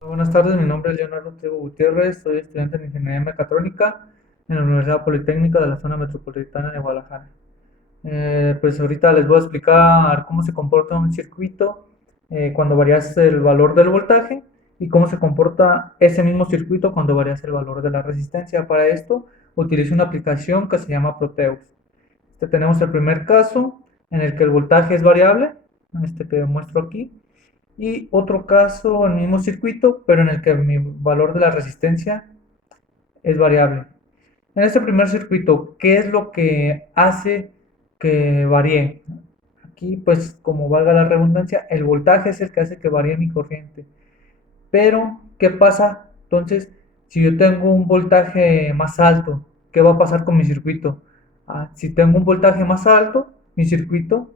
Buenas tardes, mi nombre es Leonardo Trigo Gutiérrez, soy estudiante de Ingeniería Mecatrónica en la Universidad Politécnica de la Zona Metropolitana de Guadalajara. Pues ahorita les voy a explicar cómo se comporta un circuito cuando varias el valor del voltaje y cómo se comporta ese mismo circuito cuando varias el valor de la resistencia. Para esto utilizo una aplicación que se llama Proteus. Tenemos el primer caso en el que el voltaje es variable, este que muestro aquí, y otro caso, el mismo circuito, pero en el que mi valor de la resistencia es variable. En este primer circuito, ¿qué es lo que hace que varíe? Aquí, pues, como valga la redundancia, el voltaje es el que hace que varíe mi corriente. Pero, ¿qué pasa? Entonces, si yo tengo un voltaje más alto, ¿qué va a pasar con mi circuito? Si tengo un voltaje más alto, mi circuito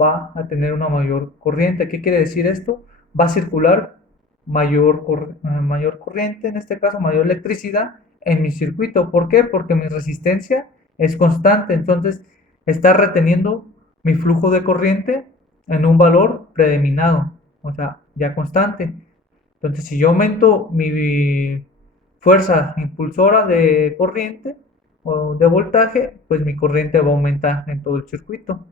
va a tener una mayor corriente. ¿Qué quiere decir esto? Va a circular mayor corriente, en este caso mayor electricidad en mi circuito. ¿Por qué? Porque mi resistencia es constante. Entonces, está reteniendo mi flujo de corriente en un valor predeterminado, o sea, ya constante. Entonces, si yo aumento mi fuerza impulsora de corriente o de voltaje, pues mi corriente va a aumentar en todo el circuito.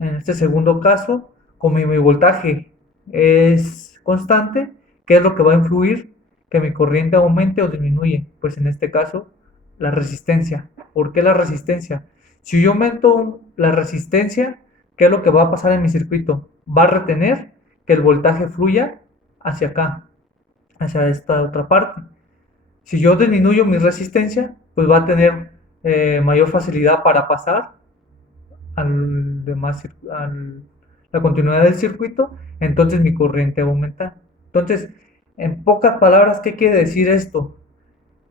En este segundo caso, como mi voltaje es constante, ¿qué es lo que va a influir que mi corriente aumente o disminuye? Pues en este caso, la resistencia. ¿Por qué la resistencia? Si yo aumento la resistencia, ¿qué es lo que va a pasar en mi circuito? Va a retener que el voltaje fluya hacia acá, hacia esta otra parte. Si yo disminuyo mi resistencia, pues va a tener mayor facilidad para pasar al demás, la continuidad del circuito, entonces mi corriente va a aumentar. Entonces, en pocas palabras, ¿qué quiere decir esto?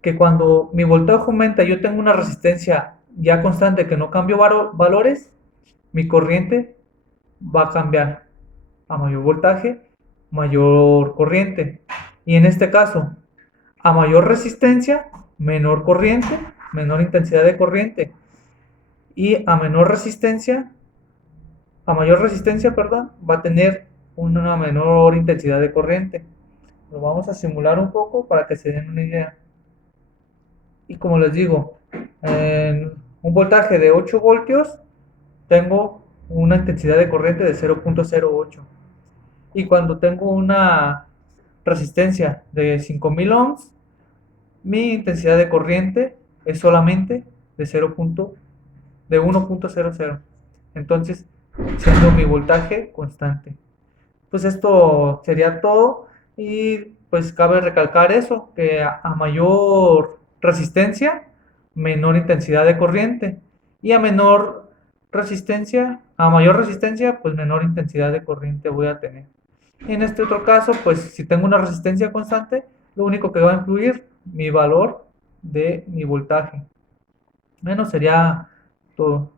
Que cuando mi voltaje aumenta, yo tengo una resistencia ya constante que no cambio valores, mi corriente va a cambiar a mayor voltaje, mayor corriente. Y en este caso, a mayor resistencia, menor corriente, menor intensidad de corriente. Y a mayor resistencia, perdón, va a tener una menor intensidad de corriente. Lo vamos a simular un poco para que se den una idea. Y como les digo, en un voltaje de 8 voltios tengo una intensidad de corriente de 0.08. Y cuando tengo una resistencia de 5000 ohms, mi intensidad de corriente es solamente de 1.00. Entonces, siendo mi voltaje constante. Pues esto sería todo y pues cabe recalcar eso, que a mayor resistencia, menor intensidad de corriente y a mayor resistencia, pues menor intensidad de corriente voy a tener. Y en este otro caso, pues si tengo una resistencia constante, lo único que va a influir mi valor de mi voltaje. Menos sería todo.